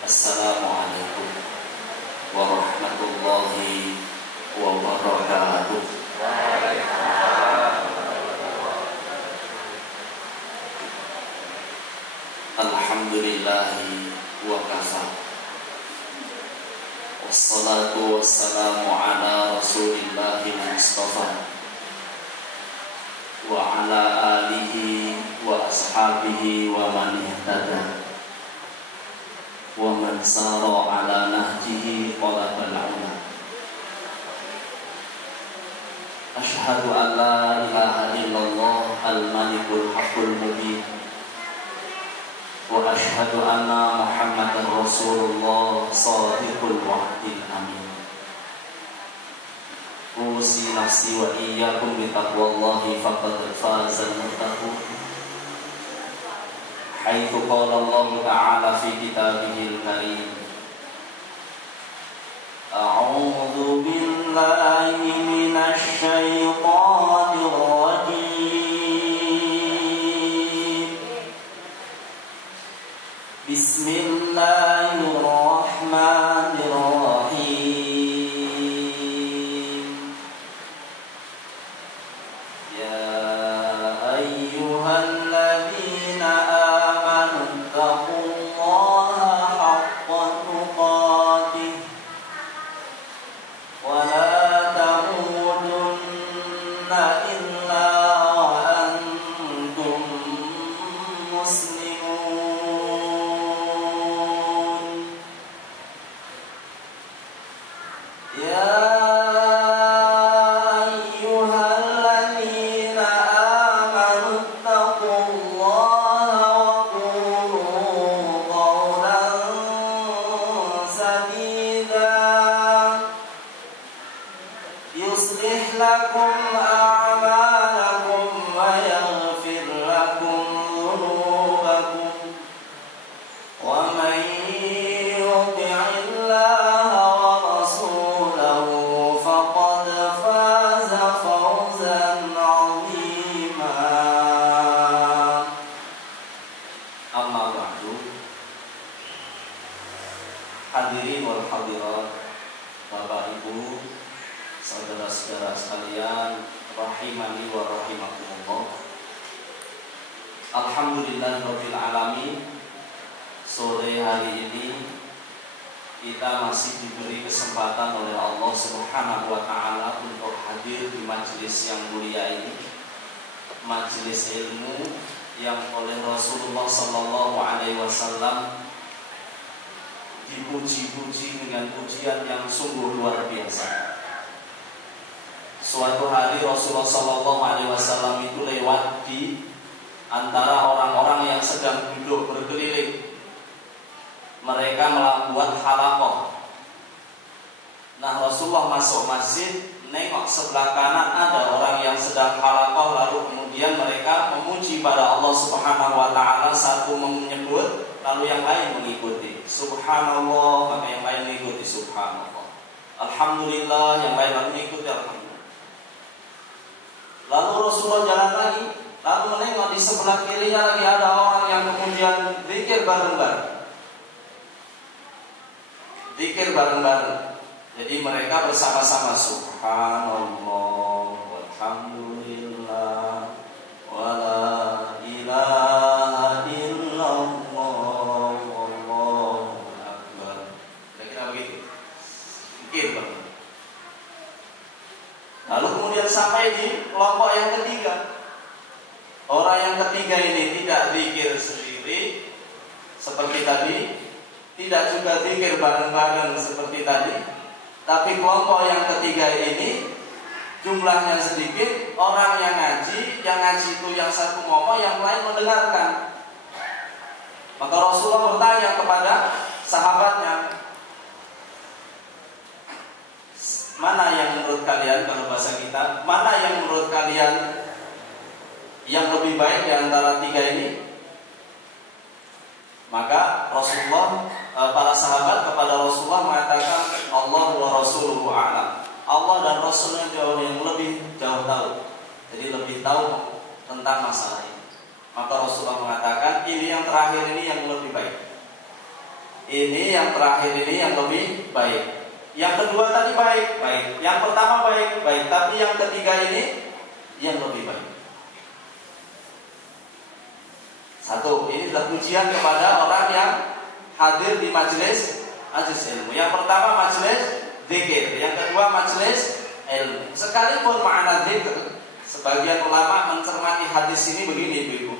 Assalamualaikum warahmatullahi wabarakatuh. Alhamdulillahi wa kafa. Wassalatu wassalamu ala rasulillahi mustafa wa ala alihi wa ashabihi wa man ihtada wa man sara ala nahjihi talabal ula. Asyhadu an la ilaha illallah al-malikul haqqul mubin wa asyhadu anna Muhammadar Rasulullah shadiqul wa'dil amin. Usi nafsi wa iyyakum bi taqwallahi faqad fazal muttaqun. Haitsu qala Allah ta'ala fi kitabihil karim. A'udzu billahi minasy syaithanir rajim. Bismillahirrahmanirrahim. Ya ayyuhalladzina amanu taqullaha haqqa tuqatih wa la tamutunna illa wa antum muslimun. Ya ayyuhalladzina amanu taqullaha wa qulu qawlan sadida yuslih lakum a'malakum wa yaghfir lakum dhunubakum wa man yuti'illaha wa rasulahu faqad faza fawzan 'azima. Amma ba'du. Hadirin wal hadirat, Bapak Ibu, saudara-saudara sekalian, rahimani wa rahimakumullah. Alhamdulillahirabbil alamin. Sore hari ini kita masih diberi kesempatan oleh Allah Subhanahu wa taala untuk hadir di majelis yang mulia ini, majelis ilmu yang oleh Rasulullah sallallahu alaihi wasallam dipuji-puji dengan pujian yang sungguh luar biasa. Suatu hari Rasulullah sallallahu alaihi wasallam itu lewat di antara orang-orang yang sedang duduk berkeliling. Mereka membuat halaqah. Nah, Rasulullah masuk masjid, nengok sebelah kanan ada orang yang sedang halaqah, lalu kemudian mereka memuji pada Allah Subhanahu wa taala, satu menyebut, lalu yang lain mengikuti. Subhanallah, maka yang lain mengikuti subhanallah. Alhamdulillah, yang lain mengikuti alhamdulillah. Lalu Rasulullah jalan lagi, lalu menengok di sebelah kirinya lagi ada orang yang kemudian zikir bareng-bareng. Zikir bareng-bareng. Jadi mereka bersama-sama subhanallah walhamdulillah wala ilaha illallah wallahu akbar. Kira-kira begitu. Zikir bareng. Lalu kemudian sampai di kelompok yang ketiga. Orang yang ketiga ini tidak zikir sendiri seperti tadi, tidak juga zikir bareng-bareng seperti tadi, tapi kelompok yang ketiga ini jumlahnya sedikit, orang yang ngaji itu yang satu ngomong, yang lain mendengarkan. Maka Rasulullah bertanya kepada sahabatnya, mana yang menurut kalian, kalau bahasa kita, mana yang menurut kalian yang lebih baik di antara tiga ini? Maka Rasulullah, para sahabat kepada Rasulullah mengatakan, Allah wa Rasuluhu a'lam. Allah dan Rasulnya jauh yang lebih jauh tahu. Jadi lebih tahu tentang masalah ini. Maka Rasulullah mengatakan, ini yang terakhir ini yang lebih baik. ini yang terakhir ini yang lebih baik. Yang kedua tadi baik. Yang pertama baik. Tapi yang ketiga ini yang lebih baik. Satu, ini adalah pujian kepada orang yang hadir di majelis ilmu. Yang pertama majelis zikir, yang kedua majelis ilmu. Sekalipun makna zikir, sebagian ulama mencermati hadis ini begini, Ibu.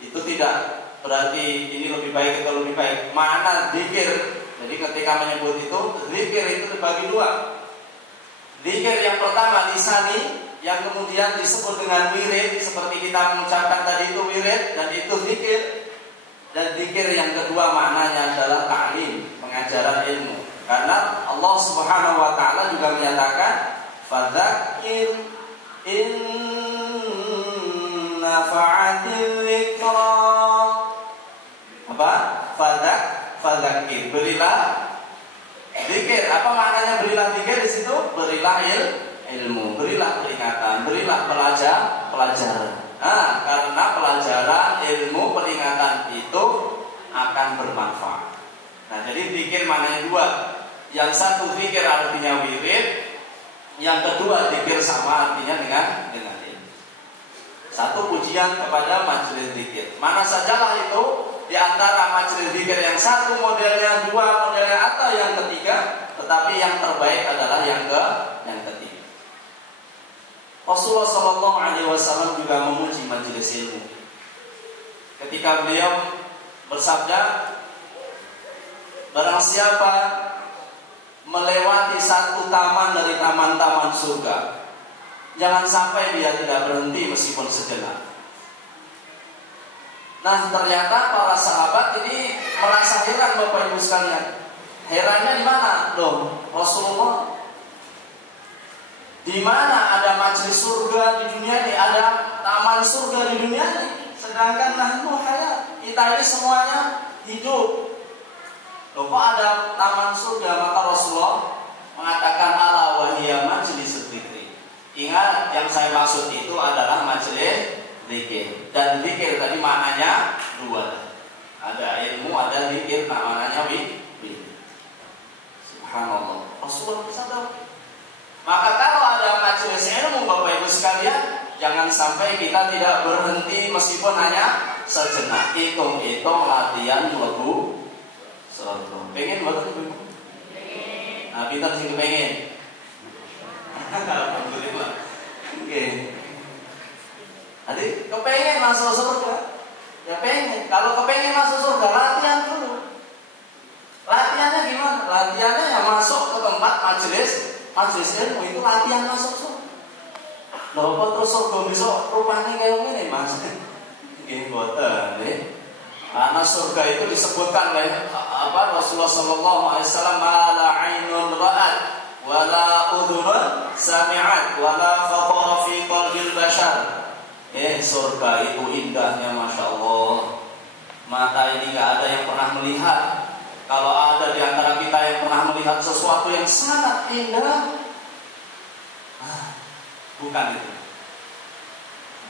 Itu tidak berarti ini lebih baik atau lebih baik. Makna zikir, jadi ketika menyebut itu, zikir itu dibagi dua. Zikir yang pertama lisani, yang kemudian disebut dengan wirid, seperti kita mengucapkan tadi itu wirid, dan itu zikir. Dan zikir yang kedua maknanya adalah ta'lim, pengajaran ilmu. Karena Allah Subhanahu wa taala juga menyatakan fadzakir in nafa'atil dzikra. Apa? Fadzakir, berilah zikir. Apa maknanya berilah zikir di situ? Berilah ilmu, berilah peringatan, berilah pelajaran. Nah, karena pelajaran, ilmu, peringatan itu akan bermanfaat. Nah, jadi zikir maknanya dua. Yang satu zikir artinya wirid, yang kedua zikir sama artinya dengan ilmu. Satu pujian kepada majelis zikir. Mana sajalah itu di antara majelis zikir, yang satu modelnya, dua modelnya, atau yang ketiga, tetapi yang terbaik adalah yang ketiga. Rasulullah SAW juga memuji majelis ilmu. Ketika beliau bersabda, barang siapa melewati satu taman dari taman-taman surga, jangan sampai dia tidak berhenti meskipun sejenak. Nah, ternyata para sahabat ini merasa heran, Bapak Ibu sekalian. Herannya di mana? Loh, Rasulullah, di mana ada majelis surga di dunia ini, ada taman surga di dunia ini, sedangkan nahnu hayat, kita ini semuanya hidup. Loh, kok ada taman surga? Maka Rasulullah mengatakan ala wa hiya majlis dzikri. Ingat, yang saya maksud itu adalah majelis zikir. Dan zikir tadi maknanya dua. Ada ilmu, ada zikir, maknanya subhanallah. Rasulullah bersabda. Maka kalau ada majelis ilmu, Bapak Ibu sekalian, jangan sampai kita tidak berhenti meskipun hanya sejenak. Hitung-hitung latihan lagu surga. Pengen banget Ibu? Nah, pintar sih pengen. Alhamdulillah. Oke. Jadi kepengen masuk surga, ya pengen. Kalau kepengen masuk surga, latihan dulu. Latihannya gimana? Latihannya ya masuk ke tempat majelis ilmu, itu latihan masuk surga. Loh, apa terus surga besok rupanya kayak gini mas? Gini boten, karena surga itu disebutkan oleh Rasulullah SAW, la ainun ra'at, wala udhunun sami'at, wala khatara fi qalbil bashar. Surga itu indahnya, masya Allah. Mata ini nggak ada yang pernah melihat. Kalau ada di antara kita yang pernah melihat sesuatu yang sangat indah, bukan itu.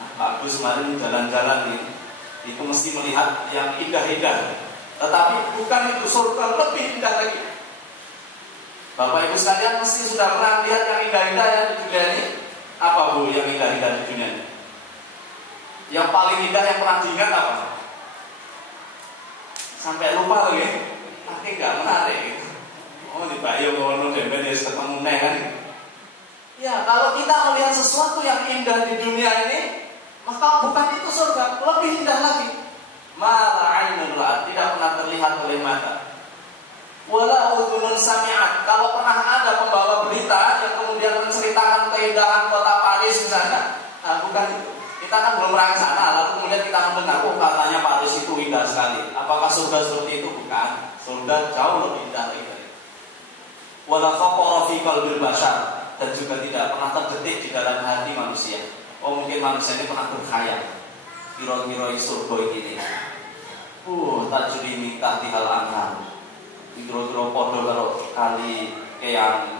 Nah, Pak Agus kemarin jalan-jalan ini, itu mesti melihat yang indah-indah. Tetapi bukan itu, surga lebih indah lagi. Bapak Ibu sekalian mesti sudah pernah lihat yang indah-indah yang di dunia ini. Apa Bu yang indah-indah di dunia ini? Yang paling indah yang pernah diingat apa? Sampai lupa lagi. Tapi nggak menarik. Oh, dibayang ngono demben ya ketemu neh kan. Ya, kalau kita melihat sesuatu yang indah di dunia ini, maka bukan itu surga, lebih indah lagi. Ma ainun ra'at, tidak pernah terlihat oleh mata. Wala udhunun sami'at. Kalau pernah ada pembawa berita yang kemudian menceritakan keindahan kota Paris misalnya, nah bukan itu. Kita kan belum pernah ke sana, lalu kemudian kita mendengar, oh katanya Paris itu indah sekali. Apakah surga seperti itu? Bukan. Surga jauh lebih indah lagi dari itu. Wala khaqara fi qalbil bashar, dan juga tidak pernah terdetik di dalam hati manusia. Oh, mungkin manusia ini pernah berkhayal. Kira-kira surga ini. Tajri min tahtihal anhar. Kira-kira padha karo kali Keang.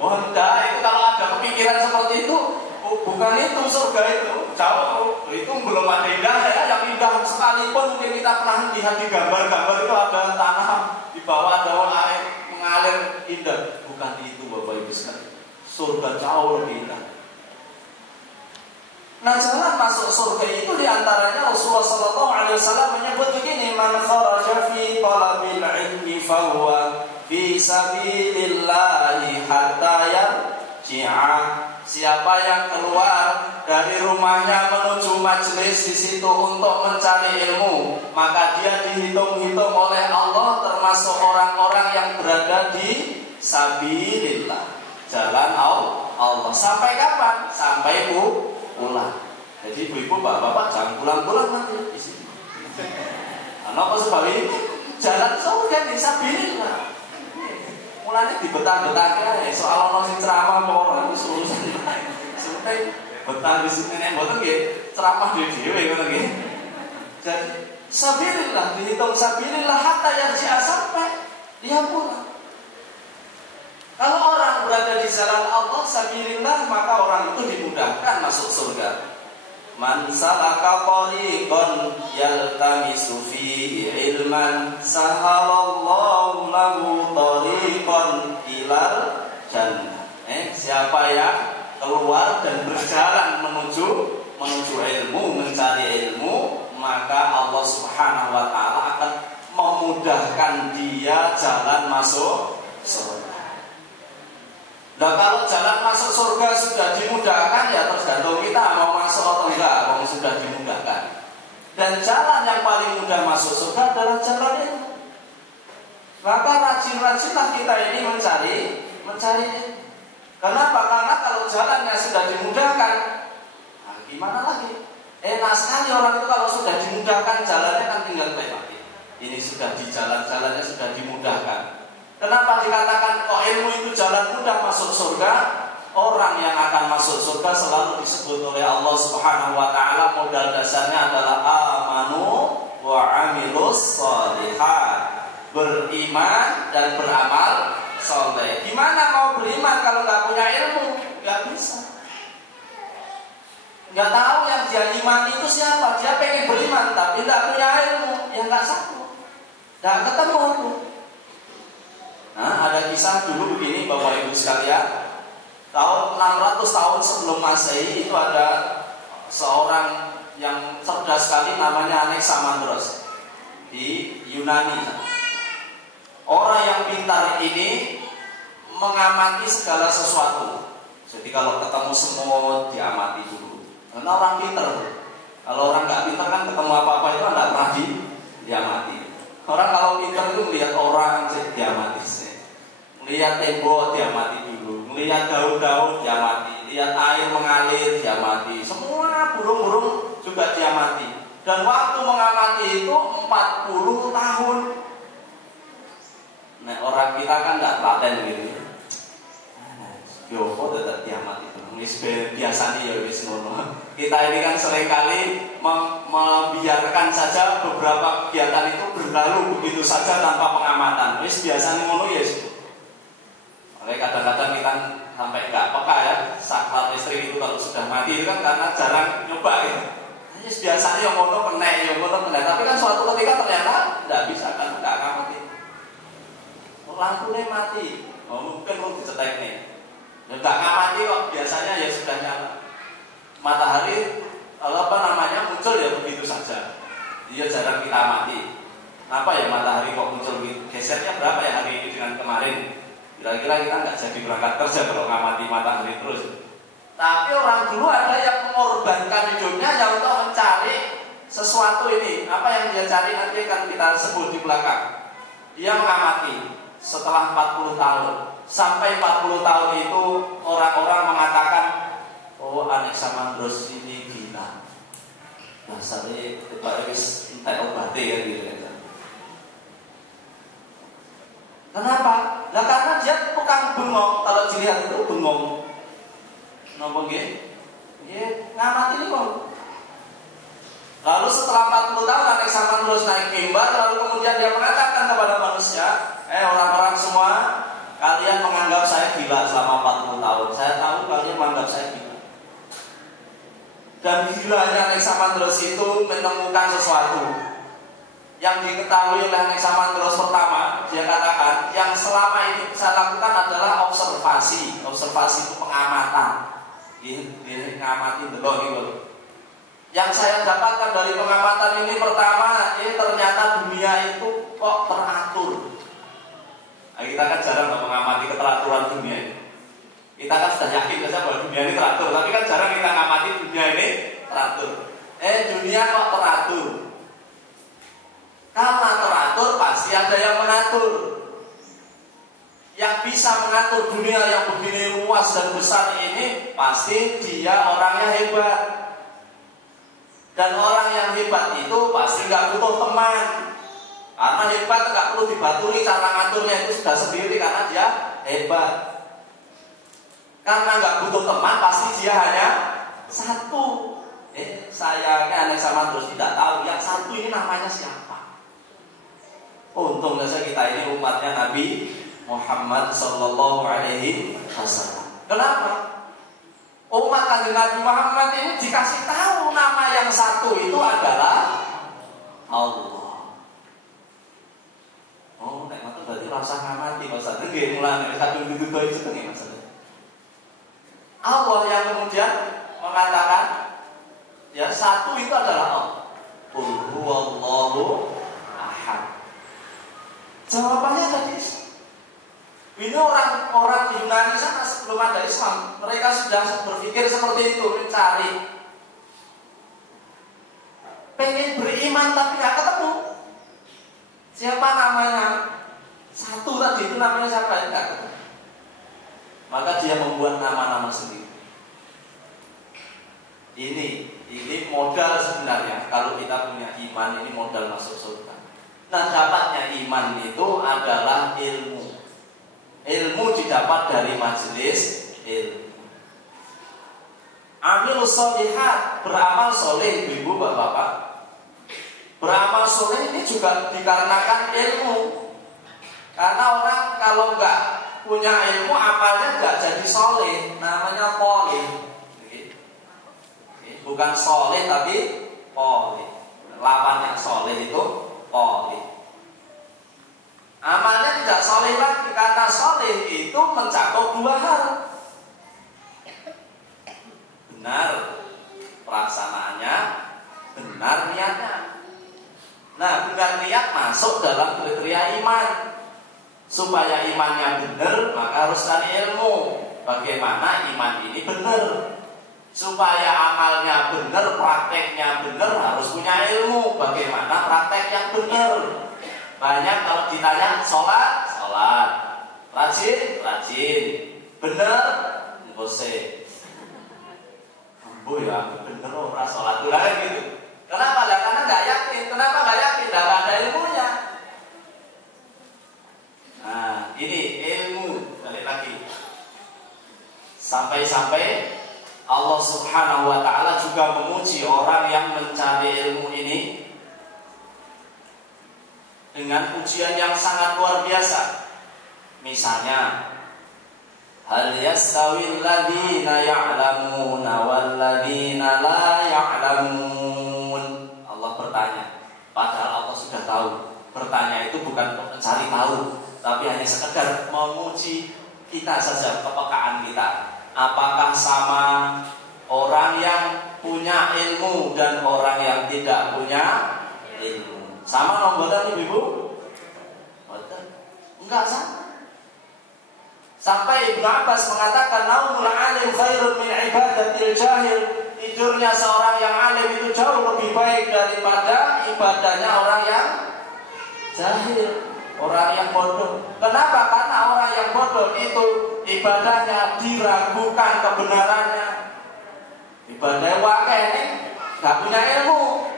Oh, enggak, itu kalau ada kepikiran seperti itu, bukan itu surga itu. Jauh, itu belum ada indah ya. Yang indah sekalipun mungkin kita pernah lihat di gambar-gambar itu ada tanah di bawah Surga jauh lebih indah. Nah, jalan masuk surga itu diantaranya Rasulullah SAW menyebut begini, man kharaja fi talabil ilmi fahuwa fi sabilillahi hatta yarji'a. Siapa yang keluar dari rumahnya menuju majelis di situ untuk mencari ilmu, maka dia dihitung-hitung oleh Allah termasuk orang-orang yang berada di sabilillah, jalan Allah. Sampai kapan? Sampai pulang. Jadi ibu-ibu, bapak-bapak jangan pulang-pulang nanti di sini. Apa sebab ini? Jalan surga di sabilillah. Mulanya dibetah-betahnya soal ono sing ceramah apa ora wis urusan. Sampai betah di sini nek mboten nggih ceramah dhewe ngono nggih. Jadi sabilillah dihitung sabilillah hatta yarji'a, sampai dia pulang. Kalau orang berada di jalan Allah sabilillah, maka orang itu dimudahkan masuk surga. Man salaka tariqan yaltamisu fihi ilman sahalallahu lahu tariqan ilal jannah. Siapa yang keluar dan berjalan menuju ilmu, mencari ilmu, maka Allah Subhanahu wa taala akan memudahkan dia jalan masuk surga. Nah, kalau jalan masuk surga sudah dimudahkan, ya tergantung kita mau masuk atau enggak. Kalau sudah dimudahkan, dan jalan yang paling mudah masuk surga adalah jalan itu. Maka rajin-rajinlah kita ini mencari. Kenapa? Karena kalau jalannya sudah dimudahkan, nah gimana lagi? Enak sekali orang itu kalau sudah dimudahkan jalannya, kan tinggal lewati. Ini sudah di jalannya sudah dimudahkan. Kenapa dikatakan kok ilmu itu jalan mudah masuk surga? Orang yang akan masuk surga selalu disebut oleh Allah Subhanahu wa taala modal dasarnya adalah amanu wa amilus sholihat. Beriman dan beramal saleh. Gimana mau beriman kalau nggak punya ilmu? Nggak bisa. Nggak tahu yang dia iman itu siapa. Dia pengen beriman tapi nggak punya ilmu, ya nggak satu. Nggak ketemu tuh. Nah, ada kisah dulu begini Bapak Ibu sekalian. Tahun 600 tahun sebelum Masehi itu ada seorang yang cerdas sekali namanya Anaximandros di Yunani. Orang yang pintar ini mengamati segala sesuatu. Jadi kalau ketemu semua diamati dulu. Karena orang pintar. Kalau orang nggak pintar kan ketemu apa-apa itu nggak pernah diamati. Orang kalau pintar itu melihat orang diamati. Lihat tembok diamati dulu, melihat daun-daun diamati, lihat air mengalir diamati, semua burung-burung juga diamati. Dan waktu mengamati itu 40 tahun. Nah, orang kita kan tidak paten gitu. Yo, kok tidak diamati itu? Biasa nih ya wis ngono. Kita ini kan seringkali membiarkan saja beberapa kegiatan itu berlalu begitu saja tanpa pengamatan. Wis biasa nih ngono ya. Oleh kadang-kadang kita sampai nggak peka ya, saklar listrik itu kalau sudah mati itu kan karena jarang nyoba ya. Hanya biasanya yang mono kena, tapi kan suatu ketika ternyata nggak bisa kan, nggak ngamati. Lampunya mati, mungkin mau dicetek nih. Nggak ngamati kok, biasanya ya sudah nyala. Matahari muncul ya begitu saja. Dia jarang kita amati. Apa ya matahari kok muncul gitu? Gesernya berapa ya hari ini dengan kemarin? Kira-kira kita nggak jadi berangkat kerja kalau ngamati matahari terus. Tapi orang dulu ada yang mengorbankan hidupnya ya untuk mencari sesuatu ini. Apa yang dia cari nanti akan kita sebut di belakang. Dia mengamati setelah 40 tahun. Sampai 40 tahun itu orang-orang mengatakan, oh Anaximandros ini gila. Dasarnya tiba-tiba entek obate ya gitu. Kenapa? Nah karena dia tukang bengong. Kalau dilihat itu bengong. Napa nggih? Nggih, ngamati niku. Lalu setelah 40 tahun Anaximandros naik mimbar, lalu kemudian dia mengatakan kepada manusia, orang-orang semua, kalian menganggap saya gila selama 40 tahun. Saya tahu kalian menganggap saya gila. Dan gilanya Anaximandros itu menemukan sesuatu. Yang diketahui oleh Anaximandros pertama, dia katakan yang selama ini saya lakukan adalah observasi itu pengamatan. Ini ngamati delok iki lho. Yang saya dapatkan dari pengamatan ini pertama, ternyata dunia itu kok teratur. Nah, kita kan jarang mengamati keteraturan dunia ini. Kita kan sudah yakin saja bahwa dunia ini teratur, tapi kan jarang kita ngamati dunia ini teratur. Dunia kok teratur? Karena teratur pasti ada yang mengatur. Yang bisa mengatur dunia yang begini luas dan besar ini pasti dia orangnya hebat. Dan orang yang hebat itu pasti nggak butuh teman. Karena hebat nggak perlu dibaturi, cara ngaturnya itu sudah sendiri karena dia hebat. Karena nggak butuh teman pasti dia hanya satu. Saya aneh sama terus tidak tahu yang satu ini namanya siapa. Untung saja kita ini umatnya Nabi Muhammad Sallallahu Alaihi Wasallam. Kenapa? Umat Kanjeng Nabi Muhammad ini dikasih tahu nama yang satu itu adalah Allah. Oh, nek ngoten berarti rasa ngamati maksudnya nggih mulane kadung ditutuhi jenenge maksudnya. Allah yang kemudian mengatakan ya satu itu adalah Allah. Qul huwallahu ahad. Jawabannya tadi ini orang Yunani sana sebelum ada Islam, mereka sudah berpikir seperti itu, mencari, pengen beriman tapi nggak ketemu. Siapa namanya? Satu tadi itu namanya siapa? Nggak ketemu. Maka dia membuat nama-nama sendiri. Ini modal sebenarnya. Kalau kita punya iman, ini modal masuk surga. Nah, dapatnya iman itu adalah ilmu. Ilmu didapat dari majelis ilmu. Amilus sholihat, beramal soleh, ibu bapak. Beramal soleh ini juga dikarenakan ilmu. Karena orang kalau nggak punya ilmu, amalnya nggak jadi soleh, namanya polih. Bukan soleh tapi polih. Lawannya soleh itu polih. Amalnya tidak soleh lagi karena soleh itu mencakup dua hal. Benar pelaksanaannya, benar niatnya. Nah, benar niat masuk dalam kriteria iman. Supaya imannya benar, maka harus cari ilmu. Bagaimana iman ini benar? Supaya amalnya benar, prakteknya benar, harus punya ilmu. Bagaimana praktek yang benar? Banyak kalau ditanya sholat, rajin, bener, ngose. Ya, bener orang sholat itu gitu. Kenapa? Karena nggak yakin. Kenapa nggak yakin? Nggak ada ilmunya. Nah, ini ilmu balik lagi. Sampai-sampai Allah Subhanahu Wa Taala juga memuji orang yang mencari ilmu ini dengan pujian yang sangat luar biasa. Misalnya, hal yastawil ladzina ya'lamuna wal ladzina la ya'lamun. Allah bertanya, padahal Allah sudah tahu. Bertanya itu bukan untuk mencari tahu, tapi hanya sekedar memuji kita saja, kepekaan kita. Apakah sama orang yang punya ilmu dan orang yang tidak punya ilmu? Sama nomboran ibu? Enggak sama. Sampai Ibnu Abbas mengatakan naumul alim khairun min ibadatil jahil. Tidurnya seorang yang alim itu jauh lebih baik daripada ibadahnya orang yang jahil, orang yang bodoh. Kenapa? Karena orang yang bodoh itu ibadahnya diragukan kebenarannya. Ibadah wakil ini gak punya ilmu.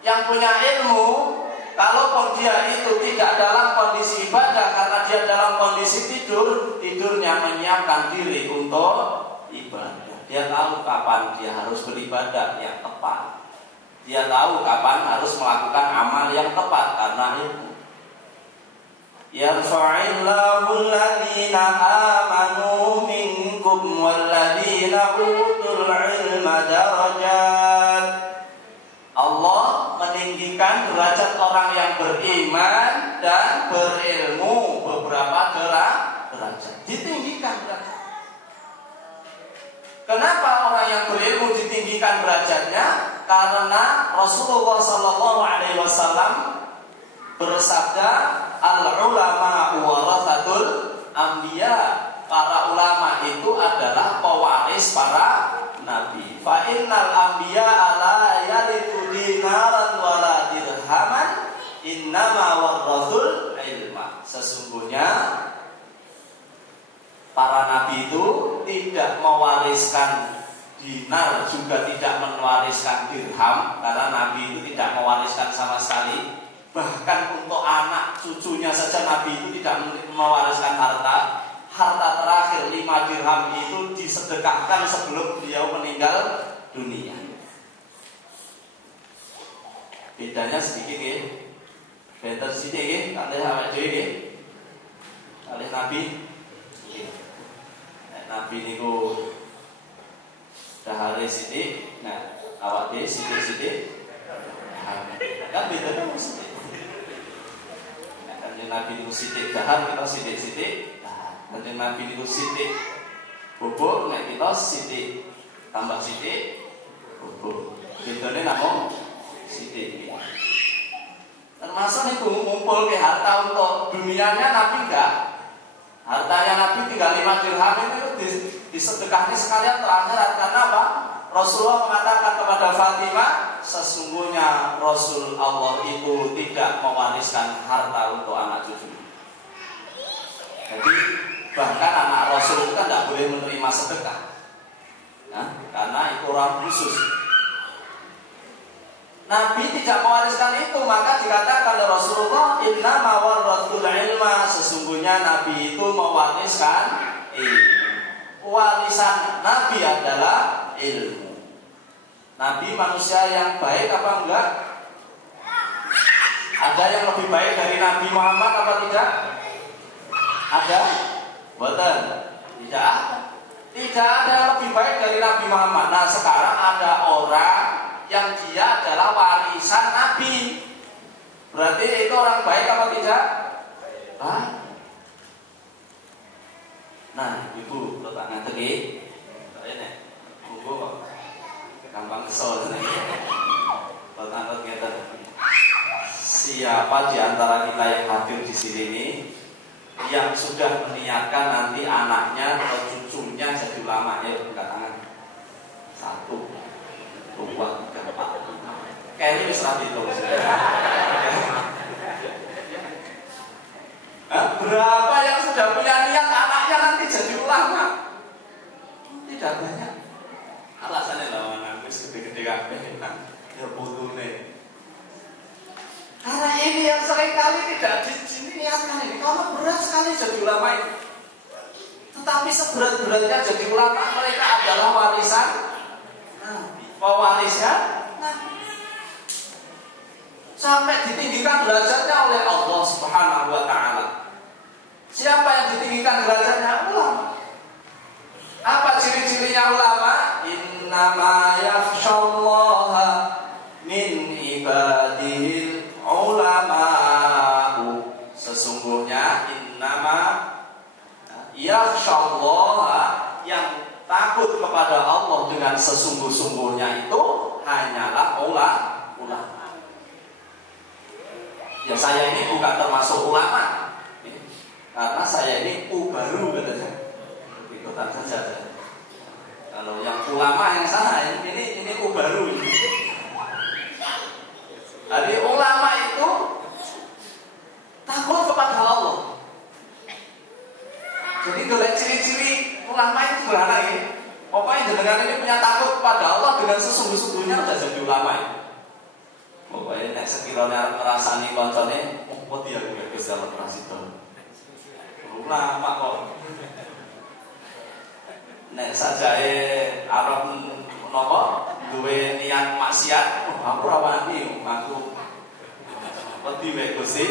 Yang punya ilmu, kalaupun dia itu tidak dalam kondisi ibadah karena dia dalam kondisi tidur, tidurnya menyiapkan diri untuk ibadah. Dia tahu kapan dia harus beribadah yang tepat. Dia tahu kapan harus melakukan amal yang tepat karena ilmu. Yarfa'illahu alladhina amanu minkum walladhina utul ilma darajat. Allah meninggikan derajat orang yang beriman dan berilmu beberapa derajat. Ditinggikan. ditinggikan derajatnya karena Rasulullah Sallallahu Alaihi Wasallam bersabda, al ulama warathatul anbiya. Para ulama itu adalah pewaris para nabi. Fa innal anbiya la yarithu dinaran wala dirhaman, innama warathul ilma. Sesungguhnya para nabi itu tidak mewariskan dinar, juga tidak mewariskan dirham, karena nabi itu tidak mewariskan sama sekali. Bahkan untuk anak cucunya saja nabi itu tidak mewariskan harta. Harta terakhir 5 dirham itu disedekahkan sebelum beliau meninggal dunia. Bedanya sedikit ya. Beda sedikit ya, kalih awake dhewe ya. Kalih nabi. Nabi niku dahare sithik, nah awak dhewe sithik-sithik. Kan bedanya mesti. Kan nabi niku sithik dahar, kita sithik-sithik. Kanjeng Nabi itu sithik bubuk, nek kita sithik tambah sithik bubuk. Bedane namung sithik. Termasuk niku ngumpul ke harta untuk dunianya Nabi enggak. Hartanya Nabi tinggal 5 dirham itu disedekahkan sekalian untuk akhirat. Karena apa? Rasulullah mengatakan kepada Fatimah, sesungguhnya Rasul Allah itu tidak mewariskan harta untuk anak cucu. Jadi bahkan anak Rasul itu kan tidak boleh menerima sedekah, nah, karena itu orang khusus. Nabi tidak mewariskan itu, maka dikatakan oleh Rasulullah, inna mawarathul ilma, sesungguhnya Nabi itu mewariskan ilmu. Warisan Nabi adalah ilmu. Nabi manusia yang baik apa enggak? Ada yang lebih baik dari Nabi Muhammad apa tidak? Ada? Betul. Tidak ada. Tidak ada yang lebih baik dari Nabi Muhammad. Nah sekarang ada orang yang dia adalah warisan Nabi. Berarti itu orang baik apa tidak? Baik. Nah ibu letak ngantek ya. Ini ibu kok gampang kesel nih. Letak ngantek. Siapa di antara kita yang hadir di sini ini yang sudah meniatkan nanti anaknya atau cucunya jadi ulama? Ya, buka tangan. 1, 2, 3, 4. Kayaknya bisa dihitung. Berapa yang sudah punya niat anaknya nanti jadi ulama? Tidak banyak. Alasannya lawan aku gede-gede kabeh. Ya butuh nih. Karena ini yang seringkali tidak diniatkan ini. Kalau berat sekali jadi ulama itu. Tetapi seberat-beratnya jadi ulama, mereka adalah warisan Nabi. Pewarisnya Nabi. Sampai ditinggikan derajatnya oleh Allah Subhanahu wa ta'ala. Siapa yang ditinggikan derajatnya? Ulama. Apa ciri-cirinya ulama? Innama yakhshallaha min ibadihil ulama'u. Sesungguhnya innama yakhshallaha, yang takut kepada Allah dengan sesungguh-sungguhnya itu hanyalah ulama. Ya saya ini bukan termasuk ulama, karena saya ini baru katanya. Ikutan saja. Kalau yang ulama yang sana ini baru. Jadi ulama itu takut kepada Allah. Jadi golek ciri-ciri ulama itu sederhana ini. Pokoknya jenengan ini punya takut kepada Allah dengan sesungguh-sungguhnya sudah jadi ulama ini. Pokoknya nek sekiranya ngrasani koncone, oh dia gue Gus dalam rasito. Ulama kok. Nek sajae arep napa duwe niat maksiat, aku ora wani, aku wedi mek Gusti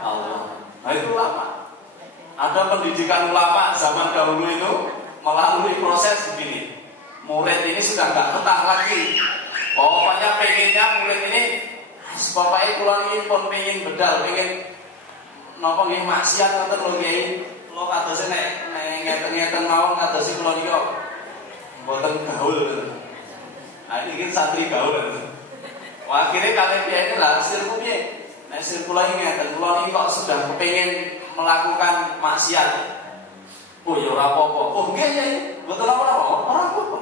Allah. Nah itu ulama. Ada pendidikan ulama zaman dahulu itu melalui proses begini. Murid ini sudah nggak betah lagi. Pokoknya pengennya murid ini, bapaknya kulon ini pun pengen bedal, pengen nopo nggih maksiat ngoten lho nggih. Lo katose nek ngeten-ngeten mawon katose kulon iki kok mboten gaul. Nah ini kan santri gaul. Akhirnya kalian dia ini lah sirku piye. Nek sirku lagi ngeten, kula niki kok sudah kepengin melakukan maksiat. Oh ya ora apa-apa. Oh nggih ya, mboten apa-apa. Ora apa-apa.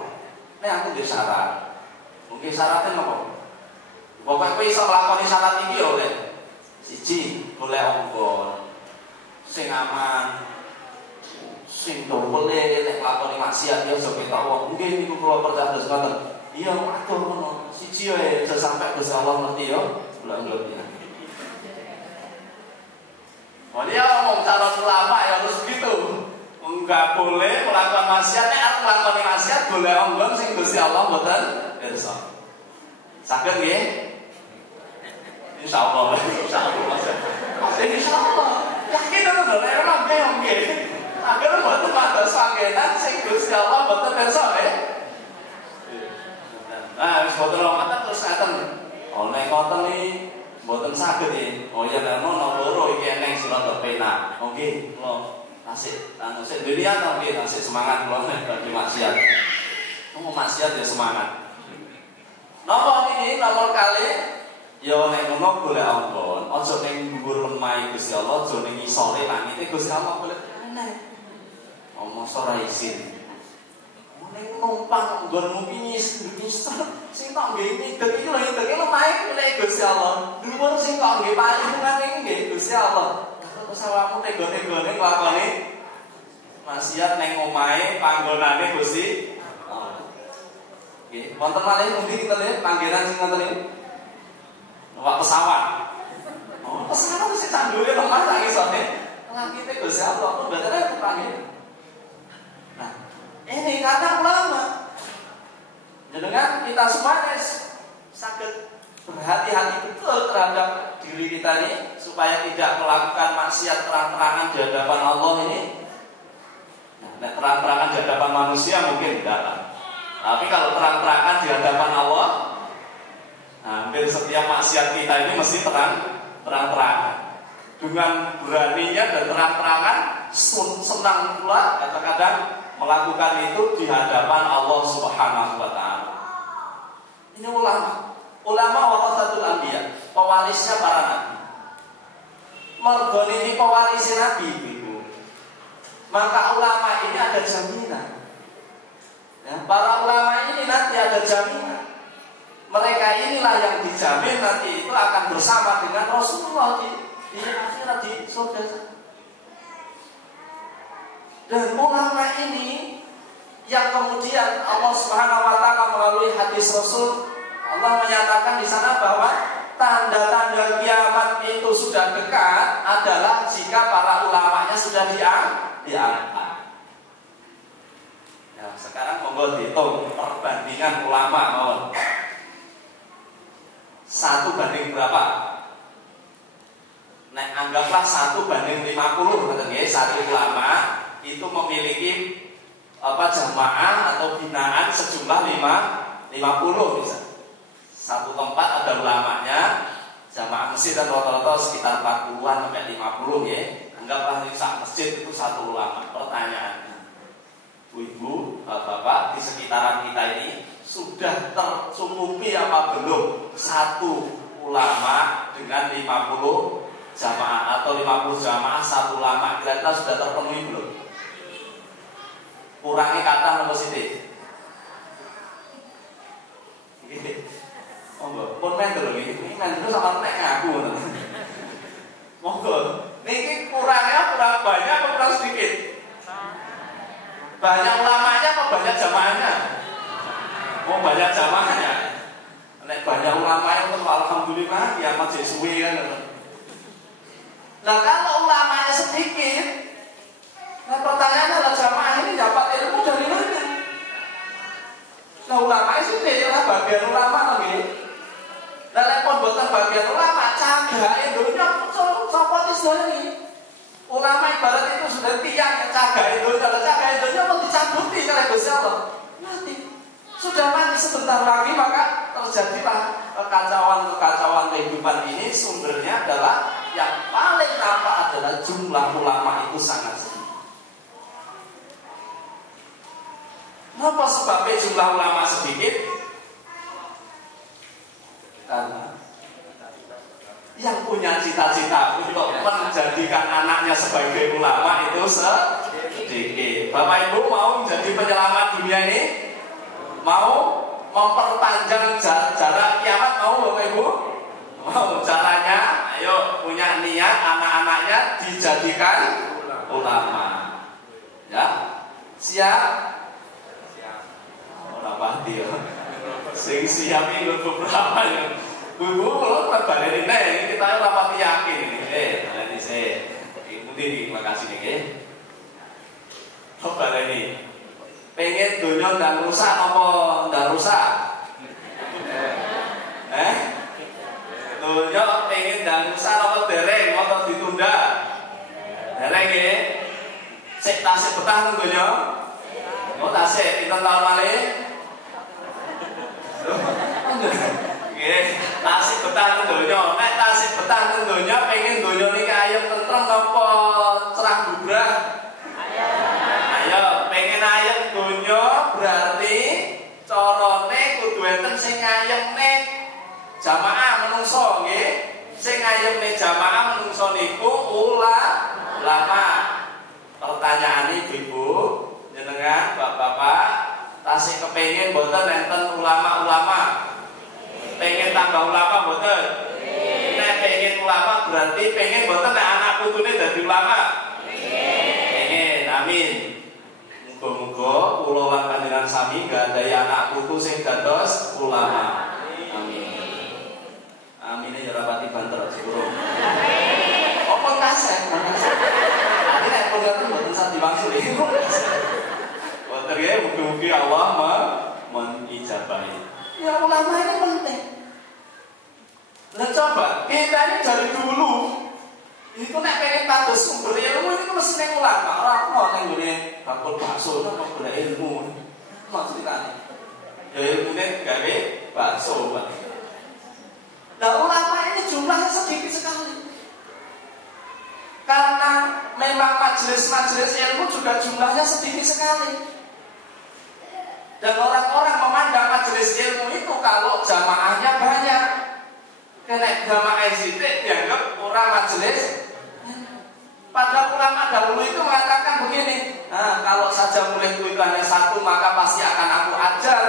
Nek aku nggih syarat. Mungkin syaratnya apa? Pokoknya kowe iso nglakoni syarat iki ya oleh siji, golek anggon sing aman, sing dobele nek nglakoni maksiat ya aja ketok wong. Nggih niku kula percados ngoten. Iya, atur ngono. Siji wae aja sampai Gusti Allah ngerti ya. Kula-kula ya. Oh dia ngomong calon ulama ya harus gitu. Enggak boleh melakukan maksiat, nek arep nglakoni maksiat golek anggon sing Gusti Allah mboten pirsa. Saged nggih? Insyaallah. Insyaallah. Yakin to lho nek ora nggih. Agar mboten matos sangenan sing Gusti Allah mboten pirsa nggih. Nah, wis boten ngoten terus ngaten. Oh nek ngoten iki mboten saged iki. Oh ya nek ono loro iki eneng silondok pena. Oh nggih, kula tasik sik dunia to nggih, tasik semangat kula nek badhe maksiat. Oh maksiat ya semangat. Napa niki nomor kali ya nek ngono golek anggon, aja ning dhuwur lemah Gusti Allah, aja ning ngisore langite Gusti Allah golek aneh. Omong ora isin. Ning numpang nggonmu iki ngisor sing tak nggih midhek iki lho ndeke lemah milih Gusti Allah. Dhuwur sing kok nggih palingan iki nggih Gusti Allah. Terus awakmu tego-tegone nglakoni maksiat ning omahe panggonane Gusti Allah. Nggih, wonten malih pundi kita lihat panggenan sing ngoten niku? Numpak pesawat. Oh, pesawat sing candule lemah sak isone. Langite Gusti Allah, mboten ada panggenan. Nah, ini kata ulama. Jenengan kita semuanya sakit berhati-hati betul terhadap diri kita ini supaya tidak melakukan maksiat terang-terangan di hadapan Allah ini. Nah, terang-terangan di hadapan manusia mungkin tidak lah. Tapi kalau terang-terangan di hadapan Allah, hampir setiap maksiat kita ini mesti terang-terangan. Dengan beraninya dan terang-terangan, senang pula kadang-kadang melakukan itu di hadapan Allah Subhanahu wa Ta'ala. Ini ulama. Ulama warasatul anbiya, pewarisnya para nabi. Mergo ini pewarisnya nabi itu. Maka ulama ini ada jaminan. Ya, para ulama ini nanti ada jaminan. Mereka inilah yang dijamin nanti itu akan bersama dengan Rasulullah di akhirat di surga. Dan ulama ini yang kemudian Allah Subhanahu wa Ta'ala melalui hadis Rasul, Allah menyatakan di sana bahwa tanda-tanda kiamat itu sudah dekat adalah jika para ulamanya sudah diangkat. Ya, sekarang monggo dihitung perbandingan ulama mawon. 1 banding berapa? Nek anggaplah 1 banding 50 ngoten nggih, satu ulama itu memiliki jamaah atau binaan sejumlah 50 bisa. Satu tempat ada ulamanya, jamaah masjid dan rata-rata sekitar 40-an sampai 50 ya. Anggaplah di masjid itu satu ulama. Pertanyaannya, Ibu, Bapak di sekitaran kita ini sudah tercukupi apa belum satu ulama dengan 50 jamaah atau 50 jamaah satu ulama kira-kira sudah terpenuhi belum? Kurangi kata nomor sithik. Monggo, pun men lho iki men sama nek ngaku ngono. Monggo, niki kurangnya kurang banyak atau kurang sedikit? Banyak ulamanya apa banyak jamaahnya? Oh banyak jamaahnya. Nek banyak ulama yang alhamdulillah kiamat sesuai kan. Nah kalau ulamanya sedikit, nah pertanyaannya adalah jamaah ini dapat ilmu dari mana? Nah ulama itu tidak bagian ulama lagi. Nah lepon buatan bagian ulama, cagak Indonesia copot ini. Ulama ibarat itu sudah tiang cagak Indonesia, kalau cagak Indonesia mau dicabuti oleh Gusti Allah. Mati. Sudah mati sebentar lagi maka terjadilah kekacauan kehidupan ini. Sumbernya adalah yang paling nampak adalah jumlah ulama itu sangat sedikit. Kenapa sebabnya jumlah ulama sedikit? Karena yang punya cita-cita untuk menjadikan anaknya sebagai ulama itu sedikit. Bapak Ibu mau menjadi penyelamat dunia ini? Mau memperpanjang jarak kiamat? Mau Bapak Ibu? Mau. Caranya, ayo punya niat anak-anaknya dijadikan ulama. Ya, siap? Ora pati yo. Sing siap iki beberapa ya. Bu, kalau balik ini kita ora pati yakin iki. Nanti saya. Mungkin makasih nggih. Coba ini. Pengen dunia ndang rusak apa ndang rusak? Dunia pengen ndang rusak apa dereng atau ditunda? Dereng nggih. Sik tasik betah nang dunia. Oh tasik pinten tahun malih? Nggih, tasik betah nang donya. Nek tasik betah nang donya pengen donya niki ayem tentrem apa cerah bubrah? Ayo, pengen ayem donya berarti carane kudu enten sing ngayemne jamaah menungso nggih. Sing ngayemne jamaah menungso niku ulama. Pertanyaane Ibu, jenengan Bapak-bapak tasik kepengin mboten enten ulama-ulama? Pengen tambah ulama mboten? Nek pengen ulama berarti pengen mboten nek anak putune dadi ulama? Pengen, amin. Muga-muga kula lan panjenengan sami gadhahi anak putu sing dados ulama. Amin. Amin ya rapati banter sepuro. Apa kasih? Ini nek pun mboten sak diwangsuli. Wonten ya mugi-mugi Allah mengijabahi. Ya ulama ini penting. Nah coba kita ini dari dulu itu nek pengen kados sumber ilmu itu mesti ning ulama. Ora ono ning ngene bakul bakso nang golek ilmu. Maksudane ya ilmune gawe bakso, Pak. Nah ulama ini jumlahnya sedikit sekali. Karena memang majelis-majelis ilmu juga jumlahnya sedikit sekali. Dan orang-orang memandang majelis ilmu itu kalau jamaahnya banyak. Karena jamaah sedikit dianggap orang majelis. Padahal ulama dahulu itu mengatakan begini, nah, kalau saja muridku itu hanya satu maka pasti akan aku ajar.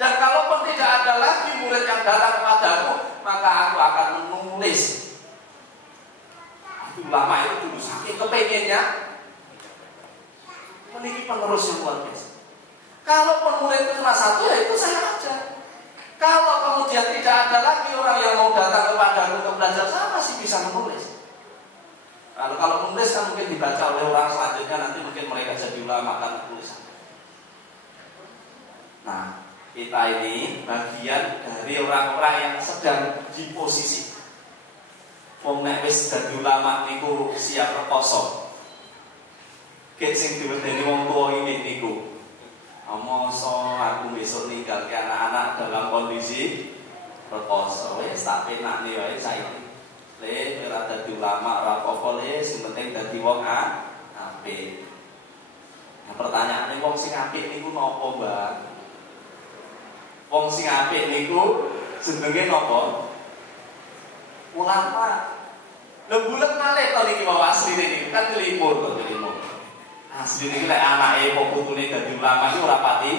Dan kalaupun tidak ada lagi murid yang datang kepadaku, maka aku akan menulis. Ulama itu dulu saking kepengennya memiliki penerus yang luar biasa. Kalau murid itu cuma satu, ya itu saya ajar. Kalau kemudian tidak ada lagi orang yang mau datang kepada untuk belajar, saya masih bisa menulis. Kalau menulis kan mungkin dibaca oleh orang selanjutnya, nanti mungkin mereka jadi ulama kan tulisan. Nah, kita ini bagian dari orang-orang yang sedang di posisi. Wong nek wis dadi ulama niku siap rekoso. Ket sing diwedeni wong tuwa iki niku. Amoso aku besok ninggal ke anak-anak dalam kondisi rekoso. Wis tak penakne wae saiki. Le ora dadi ulama ora apa-apa le, sing penting dadi wong apik. Nah, pertanyaane wong sing apik niku napa, Mbak? Wong sing apik niku jenenge napa? Ulama. Lembulet malih to niki wae asline niki kan telimur to telimur. Asline iki lek anake kok putune dadi ulama iki ora pati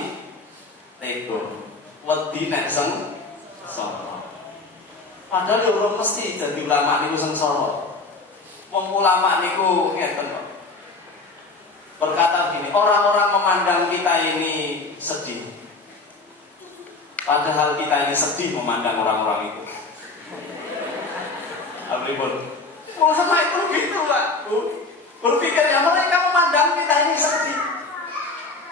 tego. Wedi nek sengsara. Padahal yo ora mesti dadi ulama niku sengsara. Wong ulama niku ngeten kok. Berkata gini, orang-orang memandang kita ini sedih. Padahal kita ini sedih memandang orang-orang itu. Abribun. Ulama itu gitu, Pak. Berpikir ya mereka memandang kita ini sedih.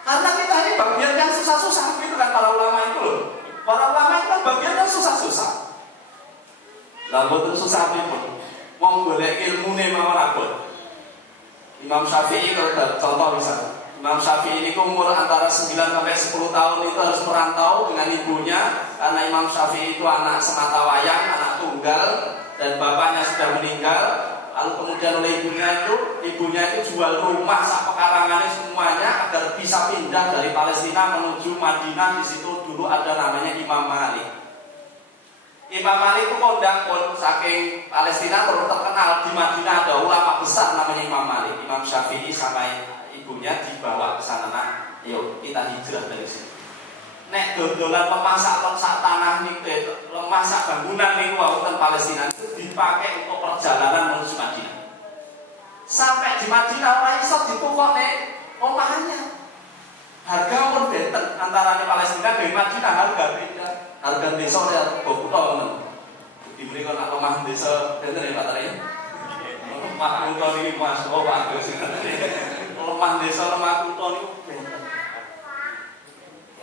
Karena kita ini bagian yang susah-susah, gitu kan para ulama itu loh. Para ulama itu kan bagian yang susah-susah. Lalu itu susah pun. Wong golek ilmune mawon abot. Imam Syafi'i kalau contoh misalnya. Imam Syafi'i ini umur antara 9 sampai 10 tahun itu harus merantau dengan ibunya. Karena Imam Syafi'i itu anak semata wayang, anak tunggal. Dan bapaknya sudah meninggal. Lalu kemudian oleh ibunya itu jual rumah sak pekarangannya semuanya agar bisa pindah dari Palestina menuju Madinah. Di situ dulu ada namanya Imam Malik. Imam Malik itu kondang pun saking Palestina terus terkenal. Di Madinah ada ulama besar namanya Imam Malik. Imam Syafi'i sama ibunya dibawa ke sana. Nah, yuk kita hijrah dari sini. Nek dodolan memasak tanah nih, memasak bangunan nih wonten Palestina itu dipakai untuk perjalanan menuju Madinah. Sampai di Madinah orang iso ditukokne omahnya. Harga pun benten antara di Palestina dan Madinah harga beda. Harga desa ya kok men. Diberi kon omah desa benten ya Pak Tari. Omah kutho niki Mas, oh bagus. Omah desa omah kutho niku benten.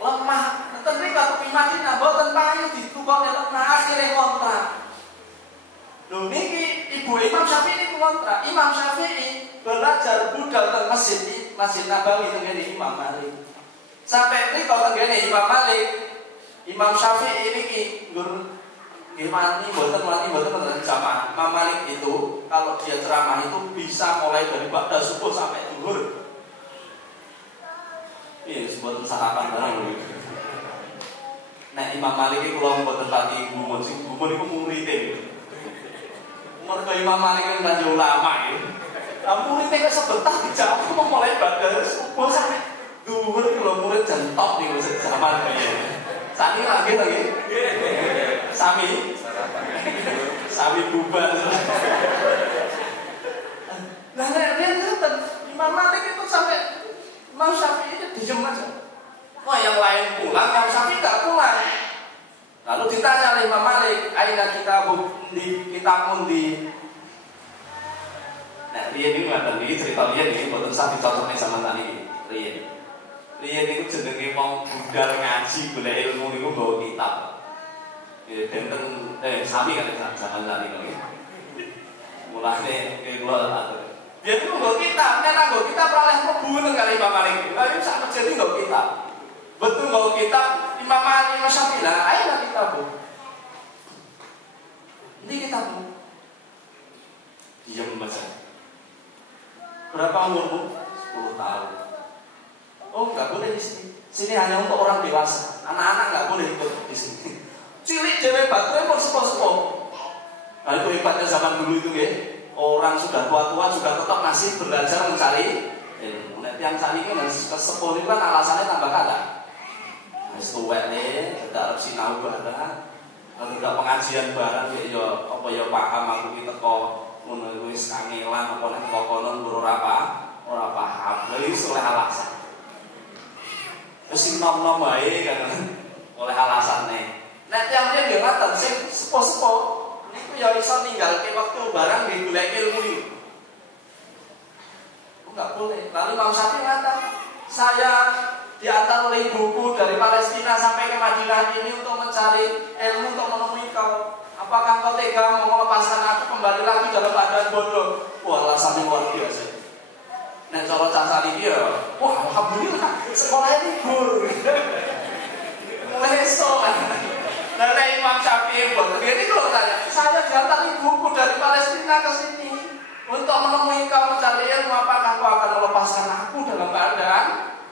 Lemah, enten mriki waktu di Madinah boten payu ditukokne lemah akhire kontrak. Lho niki Ibu Imam Syafi'i kontrak. Imam Syafi'i belajar budal teng Masjid Nabawi teng Imam Malik. Sampai mriki teng Imam Malik, Imam Syafi'i niki nggur mati boten jamaah. Imam Malik itu kalau dia ceramah itu bisa mulai dari ba'da subuh sampai zuhur. Iya, sebut sahabat barang lho. Nek Imam Malik iki kula mboten pati gumun sing gumun iku murite. Mergo Imam Malik kan kanjeng ulama ya. Lah murite kok sebentar dijawab mau mulai ba'da subuh sampai zuhur iki lho murid jentok niku zaman biyen. Sami lagi. Sami bubar. Nah, nek Imam Malik itu sampai Imam Syafi'i itu diem aja. Wah yang lain pulang, Imam Syafi'i tidak pulang. Lalu ditanya oleh Imam Malik, aina kitabun di. Nah, riyen ini ada nih cerita riyen ini, boten sah dicocokne sama tani riyen. Riyen itu jenenge wong budal ngaji golek ilmu niku nggawa kitab. Ya benten sami kan zaman tani kok. Mulane kula atur. Dia itu nggak kitab, nggak kitab oleh membunuh kali Imam Malik. Lalu saat terjadi nggak kitab, betul nggak kitab Imam Malik Imam Syafi'i lah, ayo lah kitab bu. Ini kitab bu, diam baca. Berapa umurmu? 10 tahun. Oh nggak boleh di sini. Sini hanya untuk orang dewasa. Anak-anak nggak boleh ikut di sini. Cilik dewe batu pun sepuh-sepuh. Nah itu hebatnya zaman dulu itu ya. Orang sudah tua-tua juga tetap masih belajar mencari ilmu. Nek yang saat ini kesepuh itu kan alasannya tambah kata. Wis tuwek nih, tidak harus sinau barang. Lalu tidak pengajian barang ya apa ya paham aku ki teko ngono wis kangelan apa nek kok konon ora paham. Lha iso oleh alasan. Wis nom-nom wae kan oleh alasane. Nek yang dia ngaten sing sepuh-sepuh niku ya iso ninggalke waktu barang digolek ilmu iki. Enggak boleh. Lalu Imam Syafi'i mengatakan, saya diantar oleh ibuku dari Palestina sampai ke Madinah ini untuk mencari ilmu untuk menemui kau. Apakah kau tega mau melepaskan aku kembali lagi dalam keadaan bodoh? Wah, alasannya luar biasa. Nek cara cacah iki ya, wah alhamdulillah sekolahnya libur. Mulai esok. Nah, Imam Syafi'i begini kalau tanya, saya diantar ibuku dari Palestina ke sini untuk menemui kau mencari ilmu. Apakah kau akan melepaskan aku dalam keadaan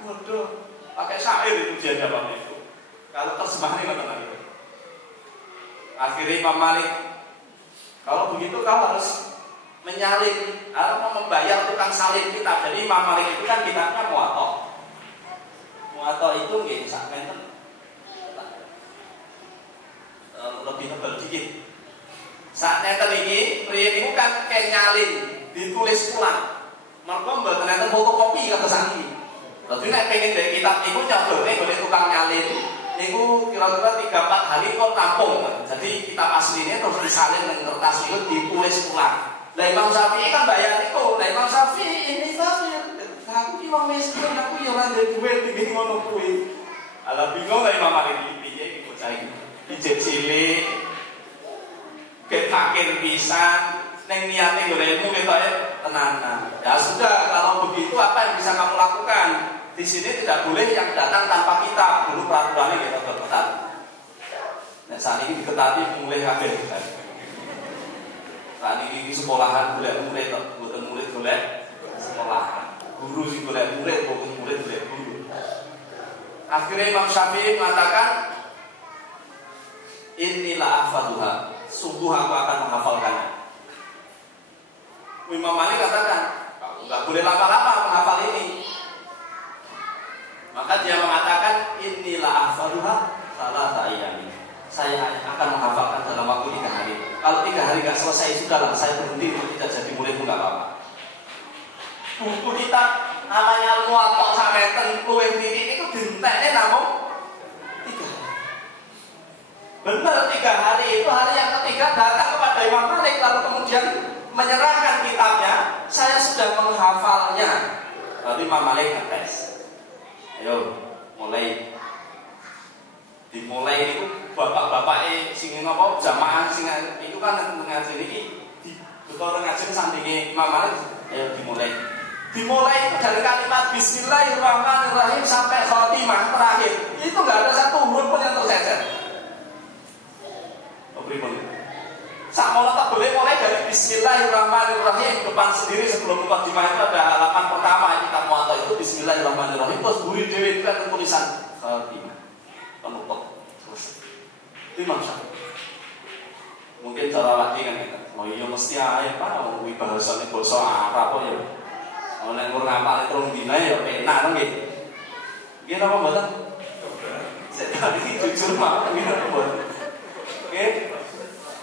bodoh? Pakai syair itu dia jawabnya itu. Kalau terjemahannya nggak itu. Akhirnya Imam Malik, kalau begitu kau harus menyalin atau membayar tukang salin kitab. Jadi Imam Malik itu kan kitabnya Muwatta itu nggih sak menten. Lebih tebal dikit. Saat neten iki, riyen niku kan kayak nyalin, ditulis ulang. Mergo mboten nenten fotokopi kata sakniki. Dadi nek pengen dari kitab niku nyodone golek tukang nyalin, niku kira-kira 3-4 hari kok tampung. Jadi kitab aslinya terus disalin dengan kertas itu ditulis ulang. Lah Imam Syafi'i kan bayar niku. Lah Imam Syafi'i ini fakir. Aku ki wong miskin, aku ya ora ndek duit iki ngono kuwi. Ala bingung lah Imam Malik piye iki bocah iki. Ijek cilik ket fakir pisan ning niate golek ilmu ketoke tenanan. Ya sudah, kalau begitu apa yang bisa kamu lakukan? Di sini tidak boleh yang datang tanpa kitab. Dulu peraturannya kita ketat. Nah, saat ini diketati mulai kabeh. Saat ini sekolahan golek murid kok, mboten murid golek sekolahan. Guru sing golek murid, bukan murid golek guru. Akhirnya Imam Syafi'i mengatakan, Inilah ahfaduha, sungguh aku akan menghafalkannya. Imam Malik katakan, nggak boleh lama-lama menghafal ini. Maka dia mengatakan, inilah ahfaduha salah ayami. Saya akan menghafalkan dalam waktu 3 hari. Kalau 3 hari nggak selesai, sudahlah, saya berhenti untuk tidak jadi murid pun nggak apa-apa. Buku kita namanya Muwatta sampai luwih titik itu dintekne namung 3 hari. Benar, 3 hari itu hari yang ketiga datang kepada Imam Malik lalu kemudian menyerahkan kitabnya. Saya sudah menghafalnya. Lalu Imam Malik ngetes. Ayo, mulai. Dimulai itu bapak-bapak sing napa jamaah sing itu kan ngaji niki di betul ngaji sampinge Imam Malik. Ayo dimulai. Dimulai itu dari kalimat Bismillahirrahmanirrahim sampai khotimah terakhir. Itu nggak ada satu huruf pun yang tercecer. Sakmono tak boleh mulai dari Bismillahirrahmanirrahim. Depan sendiri sebelum khotimah itu ada halaman pertama kitab Muwatta itu Bismillahirrahmanirrahim. Terus buri dhewe itu kan tulisan khotimah. Penutup selesai. Itu Imam Syafi'i. Mungkin cara lagi kan kita. Oh iya mesti ae Pak, wong kuwi bahasane basa Arab kok ya. Nek ngur ngapal terus dina ya penak to nggih. Nggih napa mboten? Saya tadi jujur mawon nggih napa mboten. Nggih.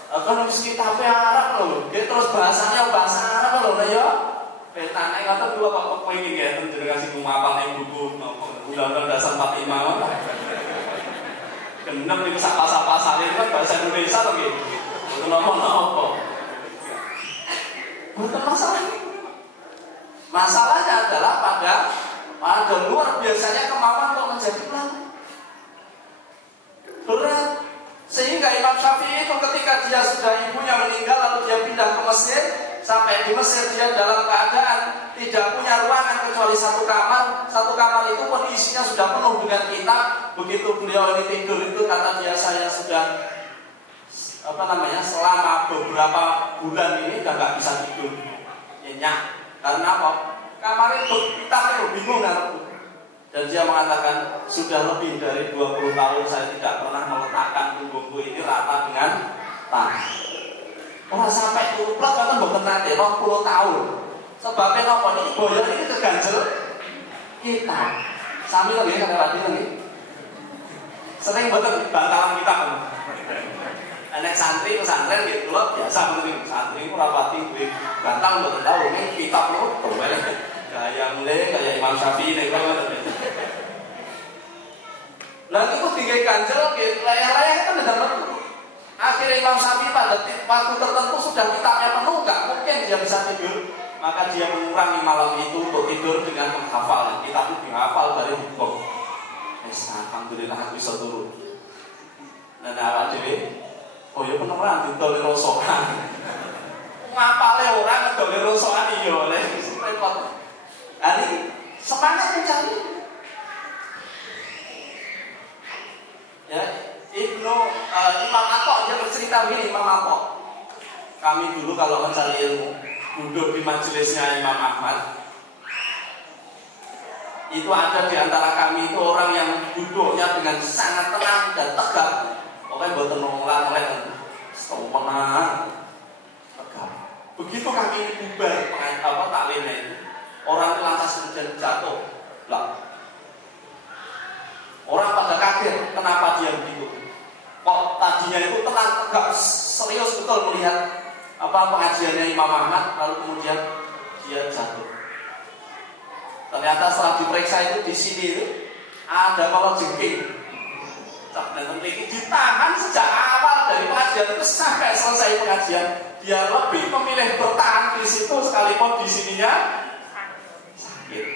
Kan wis kitabe Arab lho. Nggih terus bahasanya bahasa Arab lho ya. Penak nek ngoten kula kok kepengin nggih jenengan sing ngapal ning buku Undang-Undang Dasar 45 mawon. Genep niku sapa-sapa itu kan bahasa Indonesia to nggih. Mboten napa-napa. Mboten masalah. Masalahnya adalah pada luar biasanya kemampuan untuk menjadi ulama. Berat. Sehingga Imam Syafi'i itu ketika dia sudah ibunya meninggal lalu dia pindah ke Mesir, sampai di Mesir dia dalam keadaan tidak punya ruangan kecuali satu kamar. Satu kamar itu pun isinya sudah penuh dengan kitab. Begitu beliau ini tidur itu kata dia saya sudah selama beberapa bulan ini udah nggak bisa tidur nyenyak. Karena apa? Kamar itu kitab itu bingung kan? Dan dia mengatakan sudah lebih dari 20 tahun saya tidak pernah meletakkan punggungku ini rata dengan tanah. Orang sampai kuplak kan mboten nate 20 tahun. Sebabnya napa niki boyo ini keganjel kita. Sami lho nggih kata Wadi nggih. Sering mboten bantalan kita. Anak santri pesantren gitu loh biasa mungkin santri ku rapati duwe bantal mboten tahu ning kitab lho towel kayak mulai kayak Imam Syafi'i nek ngono. Lah itu digawe ganjel nggih layar-layar kan dalam. Akhirnya Imam Syafi'i pada waktu tertentu sudah kitabnya penuh enggak mungkin dia bisa tidur. Maka dia mengurangi malam itu untuk tidur dengan menghafal. Kitab itu dihafal dari hukum. Alhamdulillah bisa turun. Nah awak dhewe oh ya peneran didol rosokan. Ngapale orang ngedol rosokan iya oleh repot. Ani semangat mencari. Ya, Imam Atta dia bercerita begini, Imam Atta. Kami dulu kalau mencari ilmu duduk di majelisnya Imam Ahmad. Itu ada di antara kami itu orang yang duduknya dengan sangat tenang dan tegap. Pokoknya buat nolak-nolak tenang, tegap. Begitu kami bubar taklimnya itu, orang itu lantas kemudian jatuh. Lah, orang pada kaget, kenapa dia begitu? Kok tadinya itu tenang, tegap, serius betul melihat pengajiannya Imam Ahmad, lalu kemudian dia jatuh. Ternyata setelah diperiksa itu di sini itu ada kalau jengking. Dan memiliki ditahan sejak awal dari pengajian itu sampai selesai pengajian. Dia lebih memilih bertahan di situ sekalipun di sininya sakit.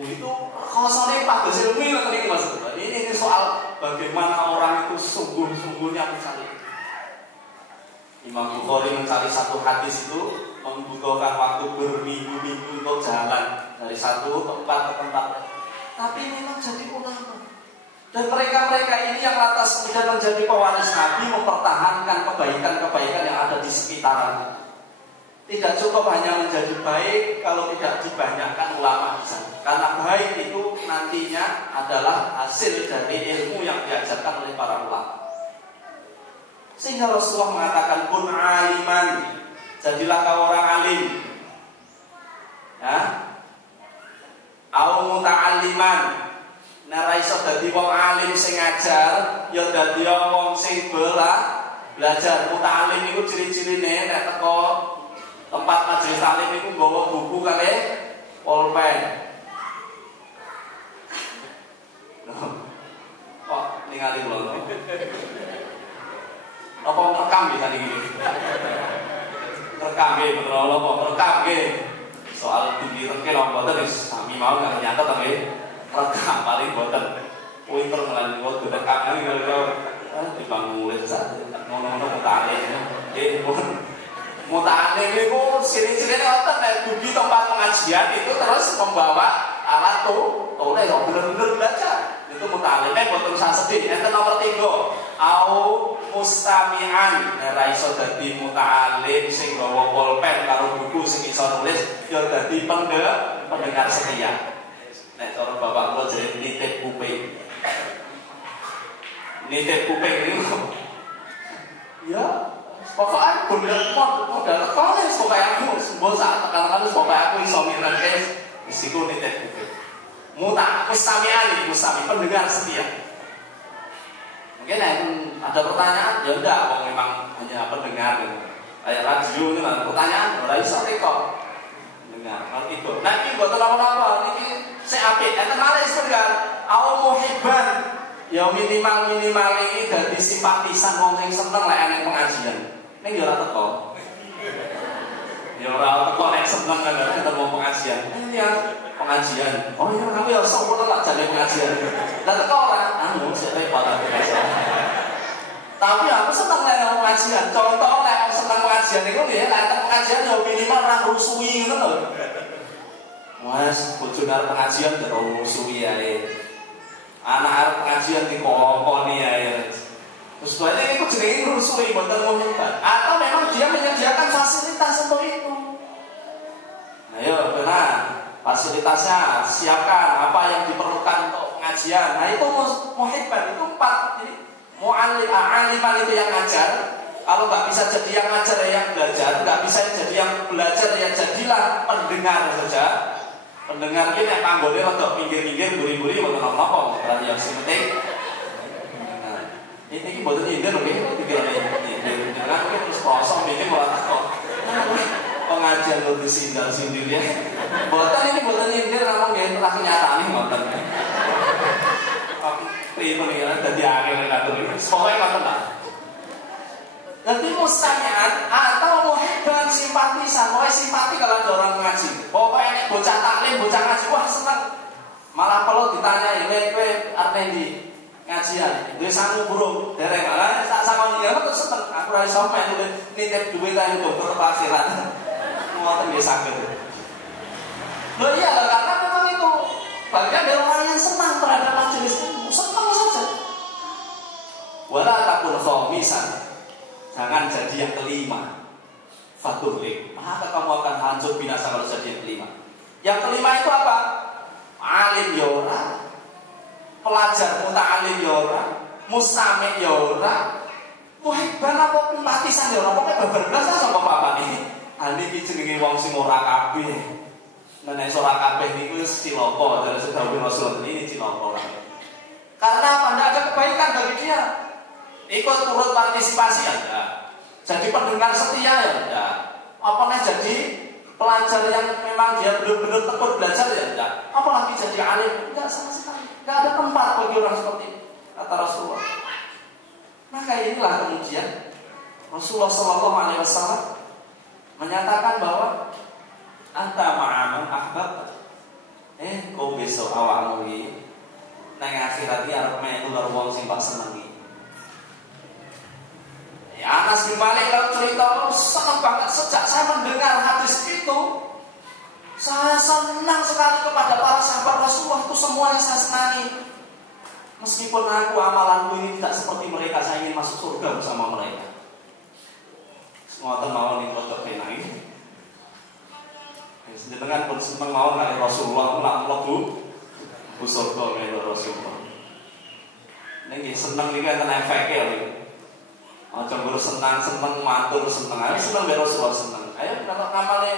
Itu kosongnya Pak Dosen ini maksudnya. Ini soal bagaimana orang itu sungguh-sungguhnya mencari. Imam Bukhari mencari satu hadis itu membutuhkan waktu berminggu-minggu untuk jalan dari satu tempat ke tempat lain. Tapi memang jadi ulama. Dan mereka-mereka ini yang lantas kemudian menjadi pewaris Nabi, mempertahankan kebaikan-kebaikan yang ada di sekitaran. Tidak cukup hanya menjadi baik kalau tidak dibanyakkan ulama di sana. Karena baik itu nantinya adalah hasil dari ilmu yang diajarkan oleh para ulama. Sehingga Rasulullah mengatakan kun aliman, jadilah kau orang alim. Ya. Au muta'alliman, nek iso dadi wong alim sing ngajar, ya dadi wong sing belajar. Muta'allim iku ciri-cirine nek teko tempat majelis taklim itu bawa buku kali pulpen. Kok ningali kula. Apa rekam bisa iki? Rekam nggih, bener apa? Rekam nggih. Soal direke napa mboten wis sami mau nggak nyata tapi rekam paling mboten. Pinter ngelani kok rekam iki kalau dibangun nulis saja. Ngono-ngono muta'allim. Muta'allim itu ciri-cirinya ngoten nek dugi tempat pengajian itu terus membawa alat tulis bener-bener belajar. Itu muta'allimnya boten usah sedih. Enten nomor 3, au mustami'an. Nek ra iso dadi muta'allim sing gawa pulpen karo buku sing iso nulis, ya dadi pendengar setia. Nek cara bapak kula jenenge nitip kuping. Nitip kuping niku ya pokoknya modal koles pokoknya aku sembuh saat tekan-tekan pokoknya aku iso mirenge isiku nitip kuping. Mustami pendengar setia. Mungkin ada pertanyaan, ya udah, kalau memang hanya pendengar kayak radio ini kan pertanyaan, ora iso rekor. Dengar, kalau itu. Nah, ini buat apa-apa, ini saya apik, enten malih sebentar. Au muhibban, ya minimal ini dadi simpatisan wong sing seneng lek enek pengajian. Ning ya ora teko. Ya ora teko nek seneng kan ketemu pengajian. Ya pengajian. Oh iya kamu ya sempurna lah jane pengajian. Lah teko ora anu sik repot aku. Tapi aku seneng nek pengajian. Contoh nek seneng pengajian niku nggih lek pengajian ya minimal ora rusuhi ngono lho. Mas bojone arep pengajian ya rusuhi ae. Anak arep pengajian dikokoni ae. Terus banyak itu jenenge rusuhi boten mungkin. Atau memang dia menyediakan fasilitas untuk itu. Ayo benar. Fasilitasnya siapkan apa yang diperlukan untuk pengajian. Nah itu muhibban itu 4. Jadi aliman itu yang ngajar. Kalau nggak bisa jadi yang ngajar yang belajar, nggak bisa jadi yang belajar ya jadilah pendengar saja. Pendengar ini yang panggolnya untuk pinggir-pinggir buri-buri untuk apa-apa. Berarti yang penting. Ini buat nyindir loh ini kan terus kosong ini malah takut pengajian lo disindir ya. Buatan ini buatan nyindir namun ya itu kenyataan ini buatan. Ini pengiran dari akhir ngatur ini. Pokoknya ngatur lah. Nanti mustami'an atau muhibban simpatisan. Pokoknya simpati kalau ada orang mengaji. Pokoknya ini bocah taklim, bocah ngaji, wah senang. Malah kalau ditanya ini artinya di ngajian, gue sanggup burung, dereng malah tak sama dia terus seneng. Aku rasa sampai itu nitip duit aja dokter akhirat, mau dia sakit. Loh iya, karena memang itu bagian dari orang yang senang terhadap majelis ilmu, senang saja. Wala takun khomisan, jangan jadi yang kelima. Fatuhlik, maka kamu akan hancur binasa kalau jadi yang kelima. Yang kelima itu apa? Alim yora. Pelajar muta'alim ya ora, mustami' ya ora, muhibban apa simpatisan ya ora, pokoke berblas sapa bapak iki. Ane iki jenenge wong sing ora kabeh. Nek ora kabeh niku wis cilaka, dari sedawuh Rasul ini cilaka. Karena apa? Ndak ada kebaikan bagi dia. Ikut turut partisipasi ada. Jadi pendengar setia ya enggak. Apa nek jadi pelajar yang memang dia benar-benar tekun belajar ya enggak. Apalagi jadi alim enggak sama sekali. Tidak ada tempat bagi orang seperti itu, kata Rasulullah. Maka inilah kemudian Rasulullah SAW menyatakan bahwa anta ma'aman ahbab. Kau besok awakmu iki nang akhirat iki arep melu karo wong sing tak senengi. Ya Anas bin Malik kalau cerita senang banget sejak saya mendengar hadis itu. Saya senang sekali kepada para sahabat Rasulullah itu semuanya saya senangi. Meskipun aku amalanku ini tidak seperti mereka, saya ingin masuk surga bersama mereka. Semua mau nih foto ini. Jenengan pun seneng mawon kali Rasulullah lan mlebu surga kali Rasulullah. Niki seneng iki enten efeke lho. Aja ngurus senang-seneng matur seneng. Ayo seneng karo Rasulullah seneng. Ayo kalau amale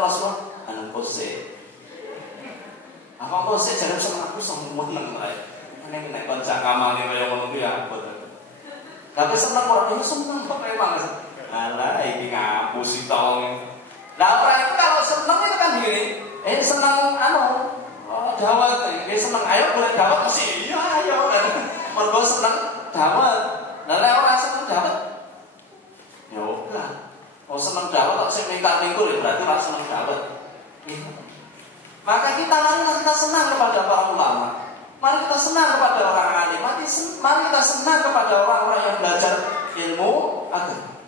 Rasulullah anu kose. Apa kose jare seneng aku seneng ae. Nek kanca amale kaya ngono kuwi ya boten. Tapi seneng kok yo seneng kok memang. Alah iki ngapus tong. Lah ora itu kalau seneng itu kan gini. Seneng dawet iki seneng ayo boleh dawet mesti iya ayo. Mergo seneng dawet. Lah nek ora seneng dawet ya ora. Oh seneng dawet kok sing mingkat-mingkur ya berarti ora seneng dawet. Maka marilah kita senang kepada para ulama. Mari kita senang kepada orang alim. Mari kita senang kepada orang-orang yang belajar ilmu agama.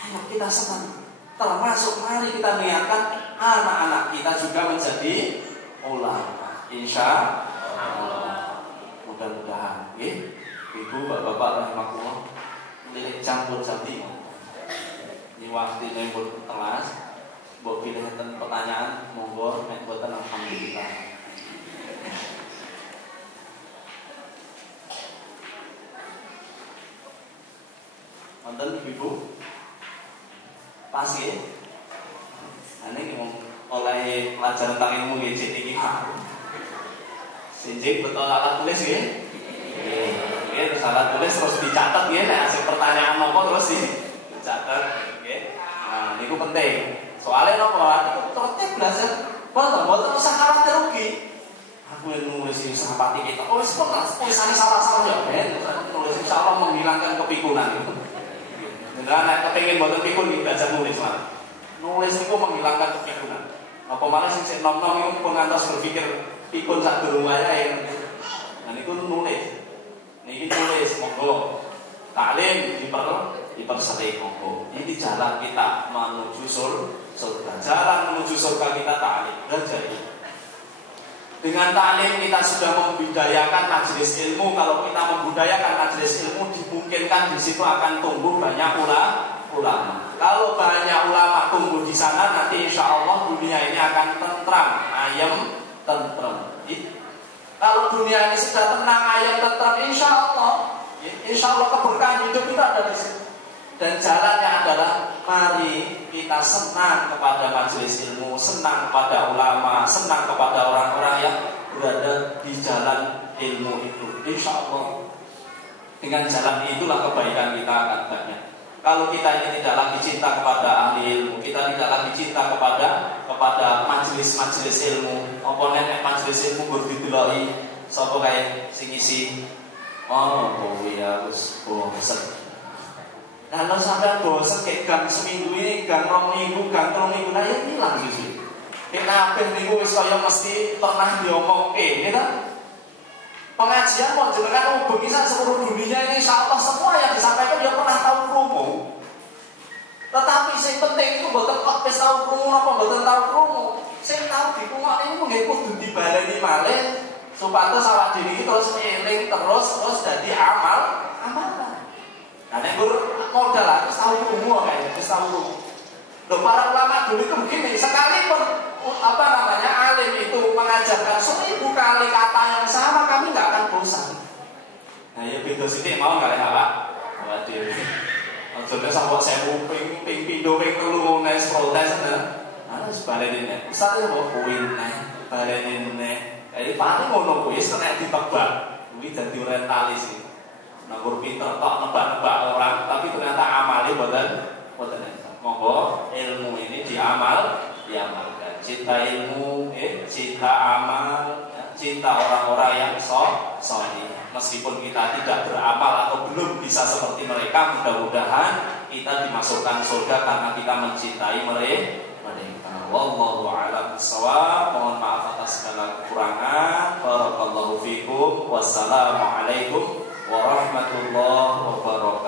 Ayo kita senang. Termasuk mari kita niatkan anak-anak kita juga menjadi ulama. Insya Allah. Mudah-mudahan, Ibu, Bapak-bapak rahimakumullah, lirik campur jati. Ini waktu ini pun telas. Mbok pilih pertanyaan, monggo nek boten alhamdulillah. Wonten Ibu? Pas ya? Ini oleh pelajaran tentang ilmu gadget ini sinjik betul alat tulis ya? Terus alat tulis terus dicatat ya, hasil pertanyaan nopo terus dicatat. Nah, ini penting. Soalnya nopo itu tertib belajar. Boten usah khawatir rugi. Aku yang nulis ini sahabat kita. Oh, tulisannya salah-salah ya, ben. Nulis insyaallah menghilangkan kepikunan itu. Beneran nek kepengin boten pikun belajar nulis malah. Nulis itu menghilangkan kepikunan. Apa malah sing nom-nom itu pun ngantos berpikir pikun sak durung wayahe. Nah niku nulis. Niki tulis monggo. Taklim dipersering monggo. Ini jalan kita menuju surga. Jalan menuju surga kita taklim. Belajar. Dengan taklim kita sudah membudayakan majelis ilmu. Kalau kita membudayakan majelis ilmu, dimungkinkan di situ akan tumbuh banyak ulama. Kalau banyak ulama tumbuh di sana, nanti insya Allah dunia ini akan tentram, ayem, tentram. Kalau dunia ini sudah tenang, ayem, tentram, insya Allah keberkahan hidup kita ada di situ. Dan jalannya adalah mari kita senang kepada majelis ilmu, senang kepada ulama, senang kepada orang-orang yang berada di jalan ilmu itu. Insya Allah dengan jalan itulah kebaikan kita akan banyak. Kalau kita ini tidak lagi cinta kepada ahli ilmu, kita tidak lagi cinta kepada majelis-majelis ilmu, apa nek majelis ilmu berdideloi sapa kae sing isi ya wis bosen. Nah, kalau sampai bosan kayak gang seminggu ini, gang 2 minggu, gang 3 minggu, nah ya hilang sih. Kita apa minggu saya mesti pernah diomong ini kan? Pengajian mau jenengan hubungi seluruh dunia ini, insya Allah semua yang disampaikan dia pernah tahu krungu. Tetapi yang penting itu boten kok wis tahu krungu apa boten tahu krungu. Sing tahu di krungu ini mungkin kudu dibaleni malih supados awak dhewe iki terus eling terus dadi amalan. Nah, nek modal lah, terus tahu umum kayak, terus tahu umum. Loh, para ulama dulu itu begini, sekalipun alim itu mengajarkan 1000 kali kata yang sama, kami nggak akan bosan. Nah, ya beda sithik mau nggak ya Pak? Waduh, maksudnya sampai saya ping pindo ping telu nes protes nah, sebaleni nek. Usah mau kuin nek, baleni nek. Jadi paling ngono kuwi kena ditebak, kuwi dadi orientalis iki. Nganggur pinter tok nebak-nebak orang, tapi ternyata amalnya boten. Monggo ilmu ini diamalkan. Cinta ilmu, cinta amal, cinta orang-orang yang soleh. Meskipun kita tidak beramal atau belum bisa seperti mereka, mudah-mudahan kita dimasukkan surga karena kita mencintai mereka. Wallahu a'lam bishawab. Mohon maaf atas segala kekurangan. Barakallahu fikum. Wassalamualaikum warahmatullahi wabarakatuh.